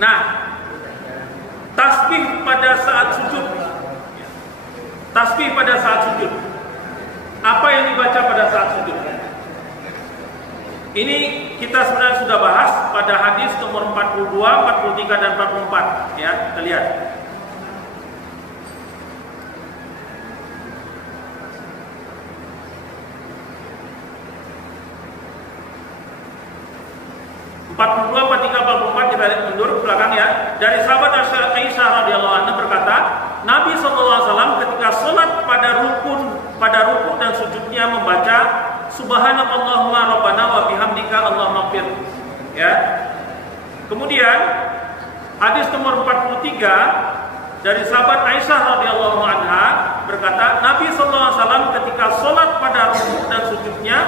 Nah, tasbih pada saat sujud. Tasbih pada saat sujud. Apa yang dibaca pada saat sujud? Ini kita sebenarnya sudah bahas pada hadis nomor 42, 43 dan 44 ya, kita lihat. Kita lihat mundur ke belakang ya. Dari sahabat Aisyah radhiyallahu anha berkata, Nabi SAW ketika sholat pada rukuk dan sujudnya membaca Subhanakallahumma rabbana wa bihamdika Allahumma ighfir. Ya. Kemudian hadis nomor 43 dari sahabat Aisyah radhiyallahu anha berkata, Nabi SAW ketika sholat pada rukuk dan sujudnya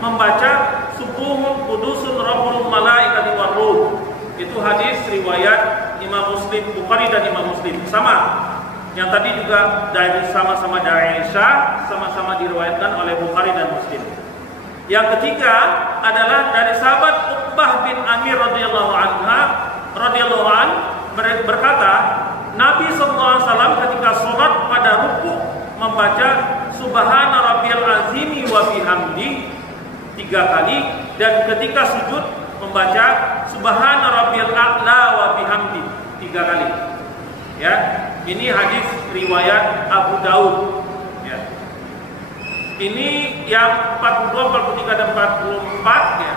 membaca Subuhun Qudusun Rabbul Malaikati war Ruh. Itu hadis riwayat Imam Muslim, Bukhari dan Imam Muslim. Sama. Yang tadi juga dari sama-sama dari Aisyah, sama-sama diriwayatkan oleh Bukhari dan Muslim. Yang ketiga adalah dari sahabat Uqbah bin Amir radhiyallahu an berkata, Nabi SAW ketika sholat pada rukuk membaca Subhana rabbiyal azimi wa bihamdi 3 kali, dan ketika sujud membaca Subhana rabbiyal a'la wa bihamdi 3 kali. Ya, ini hadis riwayat Abu Daud. Ya. Ini yang 42, 43 dan 44 ya.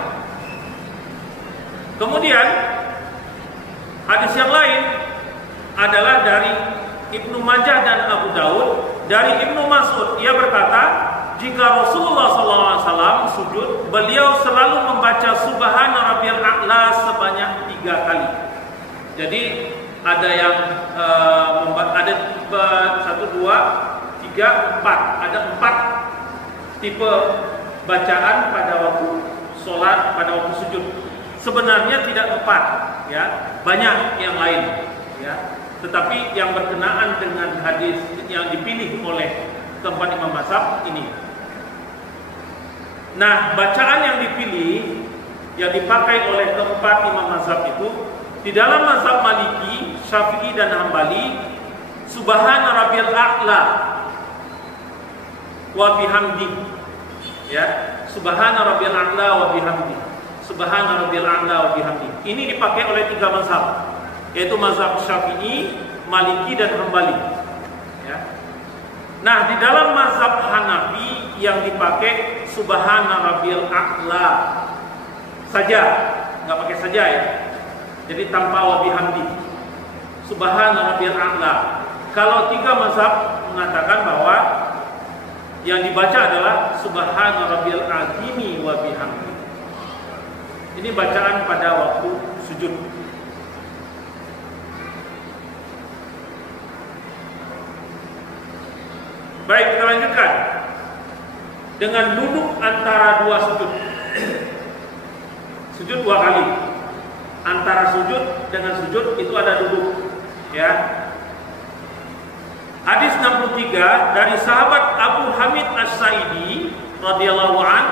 Kemudian hadis yang lain adalah dari Ibnu Majah dan Abu Daud. Dari Ibnu Mas'ud, ia berkata, jika Rasulullah SAW sujud, beliau selalu membaca Subhana rabbiyal a'la sebanyak 3 kali. Jadi ada yang ada 1, 2, 3, 4. Ada 4 tipe bacaan pada waktu sholat, pada waktu sujud. Sebenarnya tidak 4, ya, banyak yang lain, ya. Tetapi yang berkenaan dengan hadis yang dipilih oleh keempat imam mazhab ini. Nah, bacaan yang dipilih, yang dipakai oleh keempat imam mazhab itu, di dalam mazhab Maliki, Syafi'i dan Hambali, Subhana rabbiyal a'la wa bihamdi. Ya, Subhana rabbiyal a'la wa bihamdi. Subhana rabbiyal a'la wa bihamdi. Ini dipakai oleh 3 mazhab, yaitu mazhab Syafi'i, Maliki dan Hambali. Ya. Nah, di dalam mazhab Hanafi yang dipakai Subhana rabbiyal a'la saja, nggak pakai saja ya. Jadi tanpa wa bihamdi. Subhana rabbiyal a'la. Kalau 3 mazhab mengatakan bahwa yang dibaca adalah Subhana rabbiyal azimi wa bihamdi. Ini bacaan pada waktu sujud. Baik, kita lanjutkan dengan duduk antara 2 sujud. Sujud 2 kali. Antara sujud dengan sujud itu ada duduk, ya. Hadis 63 dari sahabat Abu Hamid As-Sa'idi radhiyallahu an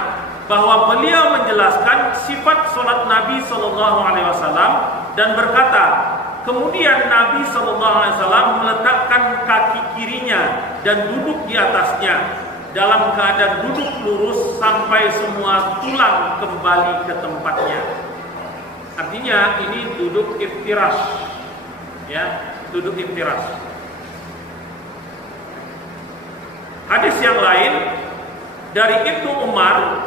bahwa beliau menjelaskan sifat salat Nabi sallallahu alaihi wasallam dan berkata, kemudian Nabi sallallahu alaihi wasallam meletakkan kaki kirinya dan duduk di atasnya dalam keadaan duduk lurus sampai semua tulang kembali ke tempatnya. Artinya ini duduk iftirash, ya, duduk iftirash. Hadis yang lain dari Ibnu Umar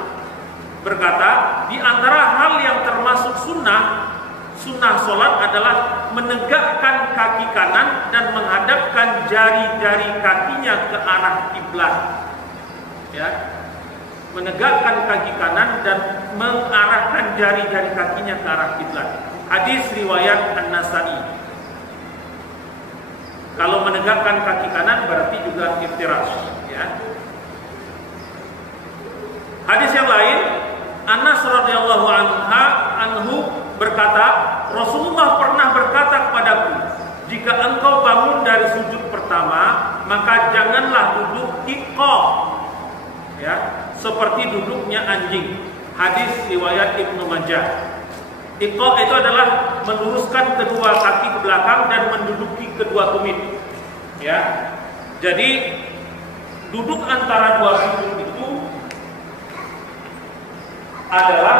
berkata, di antara hal yang termasuk sunnah sholat adalah menegakkan kaki kanan dan menghadapkan jari-jari kakinya ke arah kiblat. Ya, menegakkan kaki kanan dan mengarahkan jari-jari kakinya ke arah kiblat. Hadis riwayat An-Nasa'i. Kalau menegakkan kaki kanan berarti juga iftirash, ya. Hadis yang lain, Anas radhiyallahu anhu berkata, Rasulullah pernah berkata kepadaku, jika engkau bangun dari sujud pertama, maka janganlah duduk iqqa, ya, seperti duduknya anjing. Hadis riwayat Ibnu Majah. Iqqa itu adalah meluruskan kedua kaki ke belakang dan menduduki kedua tumit. Ya. Jadi duduk antara dua sujud itu adalah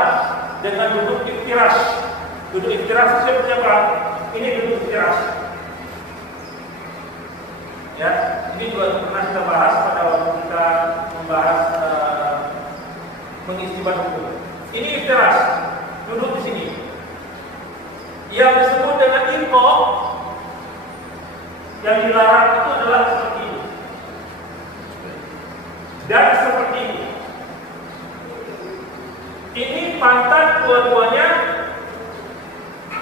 dengan duduk iftirash. Duduk iftirash seperti apa? Ini duduk iftirash. Ya, ini juga pernah kita bahas pada waktu kita membahas mengisi hukum. Ini iftirash, duduk di sini. Yang disebut dengan inqo yang dilarang itu adalah seperti ini dan seperti ini. Ini pantat dua-duanya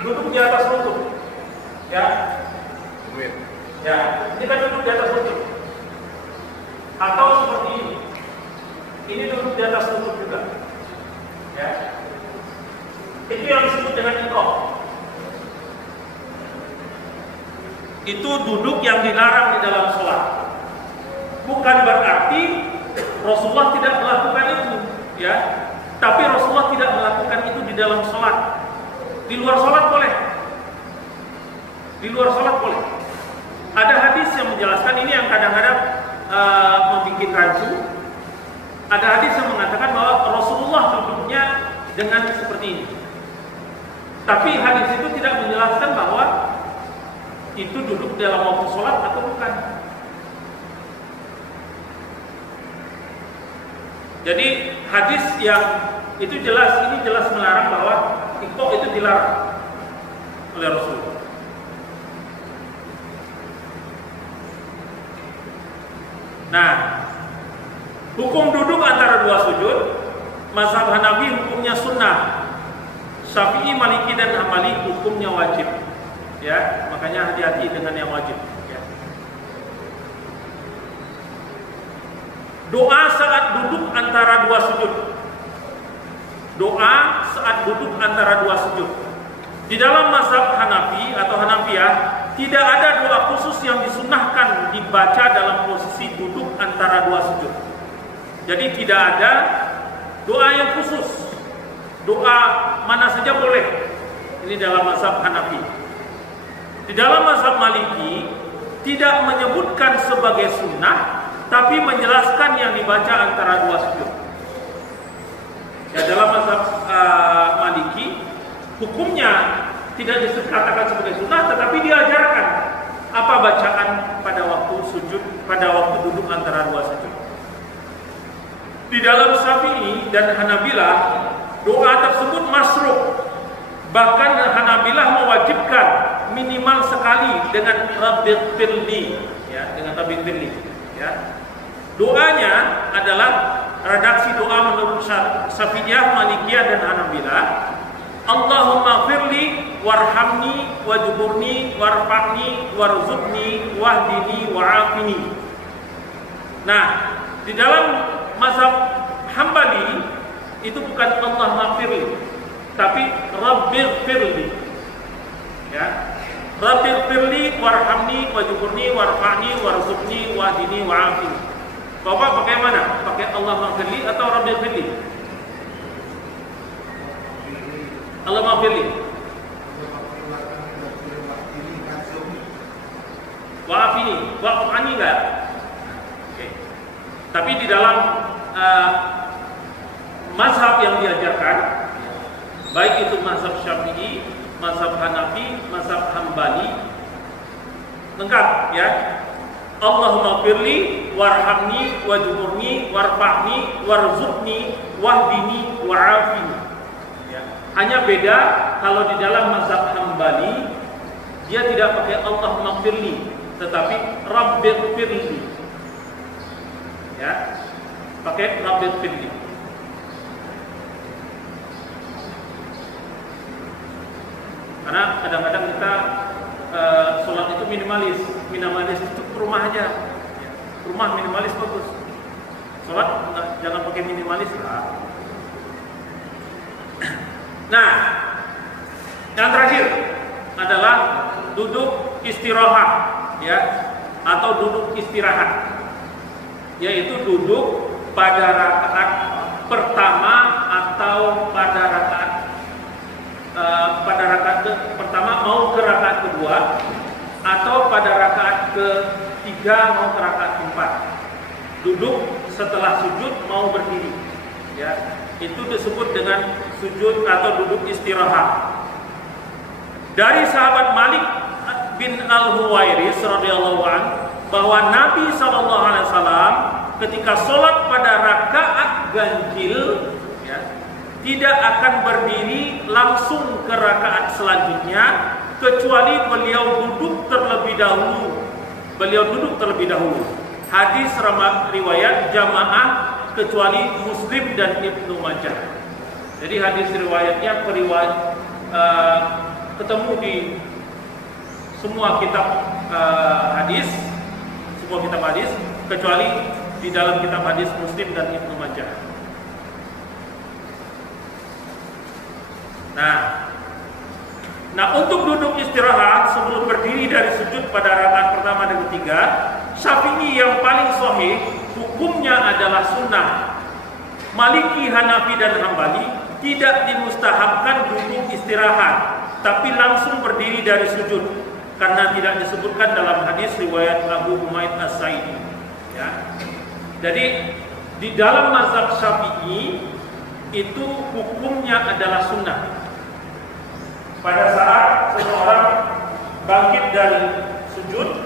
duduk di atas lutut, ya. Ya, ini kan duduk di atas lutut. Atau seperti ini. Ini duduk di atas lutut juga. Ya. Itu yang disebut dengan inqo. Itu duduk yang dilarang di dalam sholat. Bukan berarti Rasulullah tidak melakukan itu, ya. Tapi Rasulullah tidak melakukan itu di dalam sholat. Di luar sholat boleh. Di luar sholat boleh. Ada hadis yang menjelaskan ini yang kadang-kadang membuat rancu. Ada hadis yang mengatakan bahwa Rasulullah duduknya dengan seperti ini. Tapi hadis itu tidak menjelaskan bahwa itu duduk dalam waktu sholat atau bukan. Jadi hadis yang itu jelas, ini jelas melarang bahwa iqo itu dilarang oleh Rasulullah. Nah, hukum duduk antara dua sujud, mazhab Hanafi hukumnya sunnah, Syafi'i, Maliki dan Hambali hukumnya wajib. Ya, makanya hati-hati dengan yang wajib. Ya. Doa saat duduk antara dua sujud. Doa saat duduk antara dua sujud. Di dalam mazhab Hanafi atau Hanafiyah tidak ada doa khusus yang disunnahkan dibaca dalam posisi duduk antara dua sujud. Jadi tidak ada doa yang khusus. Doa mana saja boleh. Ini dalam mazhab Hanafi. Di dalam mazhab Maliki tidak menyebutkan sebagai sunnah, tapi menjelaskan yang dibaca antara dua sujud. Ya, dalam mazhab Maliki hukumnya tidak dikatakan sebagai sunnah, tetapi diajarkan apa bacaan pada waktu sujud, pada waktu duduk antara dua sujud. Di dalam Syafi'i dan Hanabilah doa tersebut masruh. Bahkan Hanabilah mewajibkan minimal sekali dengan Rabbighfirli, ya, dengan Rabbighfirli, ya. Doanya adalah redaksi doa menurut Syafi'iyah, Malikiyah dan Hanabilah. Allahumma firli warhamni wajburni warfa'ni warzuqni wahdini wa'afini. Nah, di dalam mazhab Hambali itu bukan Allahumma firli, tapi Rabbighfirli. Ya. Rabbighfirli warhamni wajburni warfa'ni warzuqni wahdini wa'afini. Bapak pakai mana? Pakai Allahumma firli atau Rabbighfirli? Allahumma firli. Wa'afini, wa'afani enggak? Oke. Tapi di dalam mazhab yang diajarkan, baik itu mazhab Syafi'i, mazhab Hanafi, mazhab Hambali, lengkap, ya. Allahumma firli warhamni wajburni warfa'ni warzuqni wahdini wa'afini. Ya. Hanya beda kalau di dalam mazhab Hambali dia tidak pakai Allahumma firli, tetapi Rabbighfirli. Ya. Pakai Rabbighfirli. Karena kadang-kadang kita sholat itu minimalis itu ke rumah aja, rumah minimalis bagus. Sholat jangan pakai minimalis lah. Nah, yang terakhir adalah duduk istirahat, ya, atau duduk istirahat, yaitu duduk pada rakaat pertama atau pada rakaat pertama kedua atau pada rakaat ketiga mau ke rakaat keempat. Duduk setelah sujud mau berdiri. Ya, itu disebut dengan sujud atau duduk istirahat. Dari sahabat Malik bin Al-Huwairis radhiyallahu anhu bahwa Nabi SAW ketika sholat pada rakaat ganjil, ya, tidak akan berdiri langsung ke rakaat selanjutnya kecuali beliau duduk terlebih dahulu. Hadis riwayat jamaah kecuali Muslim dan Ibnu Majah. Jadi hadis riwayatnya ketemu di semua kitab hadis kecuali di dalam kitab hadis Muslim dan Ibnu Majah. Nah, untuk duduk istirahat sebelum berdiri dari sujud pada rakaat pertama dan ketiga, Syafi'i yang paling sahih hukumnya adalah sunnah. Maliki, Hanafi dan Hambali tidak dimustahabkan duduk istirahat, tapi langsung berdiri dari sujud karena tidak disebutkan dalam hadis riwayat Abu Humaid As-Sa'idi. Ya. Jadi di dalam mazhab Syafi'i itu hukumnya adalah sunnah. Pada saat seseorang bangkit dari sujud,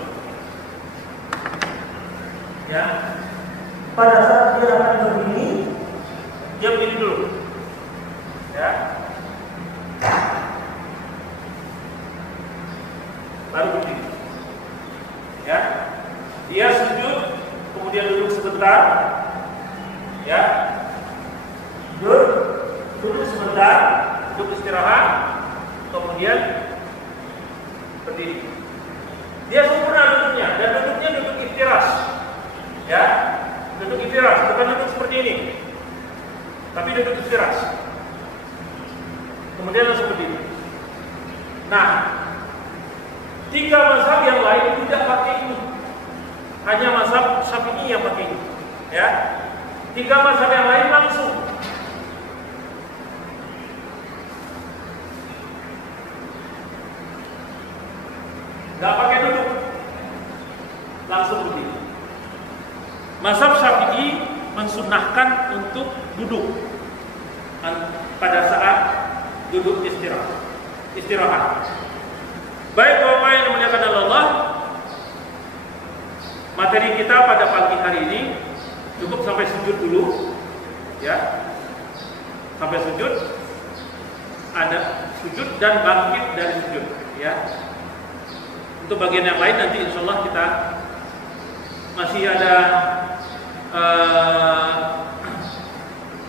ya, pada saat dia akan berdiri, dia berdiri dulu, ya, baru berdiri, ya, dia sujud, kemudian duduk sebentar, ya, duduk sebentar, duduk istirahat. Kemudian berdiri. Dia sempurna duduknya, dan duduknya duduk iftiras. Ya, duduk iftiras, bukan duduk seperti ini, tapi duduk iftiras. Kemudian langsung berdiri. Nah, 3 mazhab yang lain tidak pakai ini. Hanya mazhab Syafi'i yang pakai ini. Ya, 3 mazhab yang lain langsung. Gak pakai duduk, langsung berdiri. Mazhab Syafi'i mensunnahkan untuk duduk pada saat duduk istirahat. Baik Bapak yang dimuliakan Allah, materi kita pada pagi hari ini cukup sampai sujud dulu, ya. Sampai sujud, ada sujud dan bangkit dari sujud, ya. Untuk bagian yang lain nanti insya Allah kita masih ada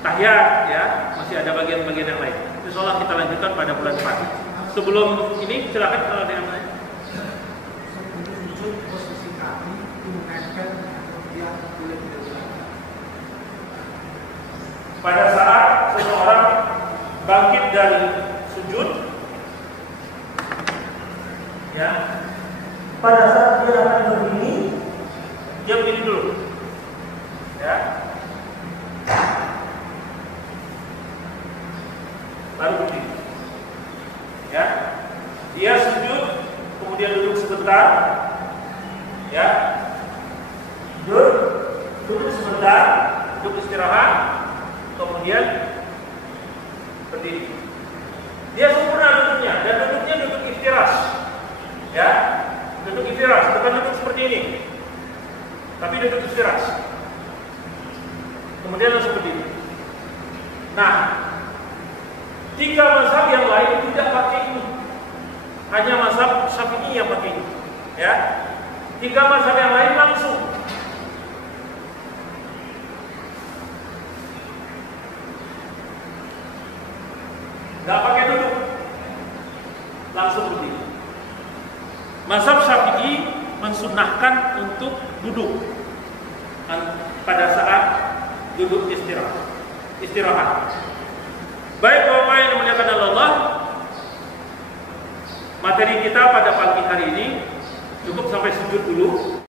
tahiyat, ya, masih ada bagian-bagian yang lain. Insya Allah kita lanjutkan pada bulan depan. Sebelum ini silakan kalau ada yang lain. Pada saat seseorang bangkit dari sujud, ya. Pada saat dia akan berdiri, dia berdiri dulu, ya, baru berdiri, ya. Dia sujud, kemudian duduk sebentar, ya, duduk sebentar, duduk istirahat, kemudian berdiri. Dia sempurna duduknya, dan duduknya duduk iftiras, ya. Duduk iftiras, bukan duduk seperti ini, tapi duduk iftiras. Kemudian langsung berdiri. Nah, 3 mazhab yang lain tidak pakai ini. Hanya mazhab Syafi'i yang pakai ini, ya. 3 mazhab yang lain langsung. Gak pakai duduk, langsung berdiri. Mazhab Syafi'i mensunnahkan untuk duduk pada saat duduk istirahat. Baik Bapak yang dimuliakan Allah, materi kita pada pagi hari ini cukup sampai sujud dulu.